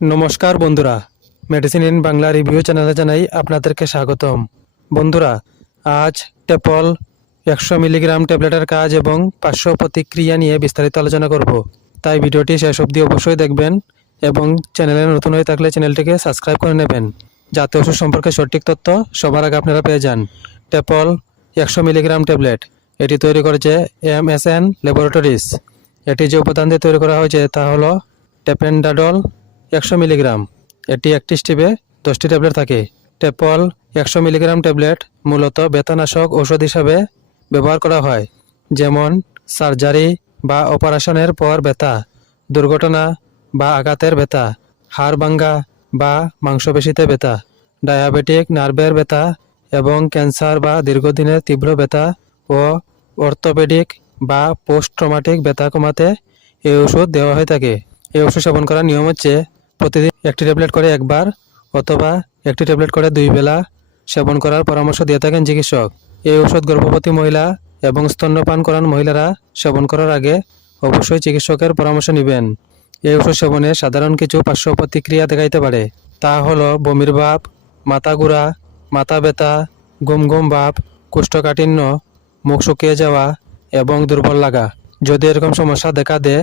নমস্কার বন্ধুরা। Medicine in Bangla review চ্যানেলে জানাই আপনাদেরকে স্বাগতম। বন্ধুরা, আজ টেপল একশো মিলিগ্রাম ট্যাবলেটের কাজ এবং পার্শ্ব প্রতিক্রিয়া নিয়ে বিস্তারিত আলোচনা করব। তাই ভিডিওটি শেষ অবধি অবশ্যই দেখবেন এবং চ্যানেলে নতুন হয়ে থাকলে চ্যানেলটিকে সাবস্ক্রাইব করে নেবেন। যাতে ওষুধ সম্পর্কে সঠিক তথ্য সবার আগে আপনারা পেয়ে যান। টেপল একশো মিলিগ্রাম ট্যাবলেট। এটি তৈরি করেছে এম এস এন ল্যাবরেটরিজ। এটি যে উপাদান দিয়ে তৈরি করা হয়েছে তা হলো টেপেন্ডাডল একশো মিলিগ্রাম। এটি একটি স্টিপে দশটি ট্যাবলেট থাকে। টেপল একশো মিলিগ্রাম ট্যাবলেট মূলত বেতানাশক ঔষধ হিসাবে ব্যবহার করা হয়, যেমন সার্জারি বা অপারেশনের পর ব্যথা, দুর্ঘটনা বা আঘাতের ব্যথা, হাড় ভাঙ্গা বা মাংসপেশিতে ব্যথা, ডায়াবেটিক নার্ভের ব্যথা এবং ক্যান্সার বা দীর্ঘদিনের তীব্র ব্যথা ও অর্থোপেডিক বা পোস্ট ট্রমাটিক ব্যথা কমাতে এই ওষুধ দেওয়া হয়ে থাকে। এই ওষুধ সেবন করার নিয়ম হচ্ছে প্রতিদিন একটি ট্যাবলেট করে একবার অথবা একটি ট্যাবলেট করে দুই বেলা সেবন করার পরামর্শ দিয়ে থাকেন চিকিৎসক। এই ওষুধ গর্ভবতী মহিলা এবং স্তন্যপান করান মহিলারা সেবন করার আগে অবশ্যই চিকিৎসকের পরামর্শ নেবেন। এই ওষুধ সেবনে সাধারণ কিছু পার্শ্ব প্রতিক্রিয়া দেখাইতে পারে। তা হলো বমির ভাব, মাথা ঘোরা, মাথা ব্যথা ঘুম ঘুম ভাব, কোষ্ঠকাঠিন্য, মুখ শুকিয়ে যাওয়া এবং দুর্বল লাগা। যদি এরকম সমস্যা দেখা দেয়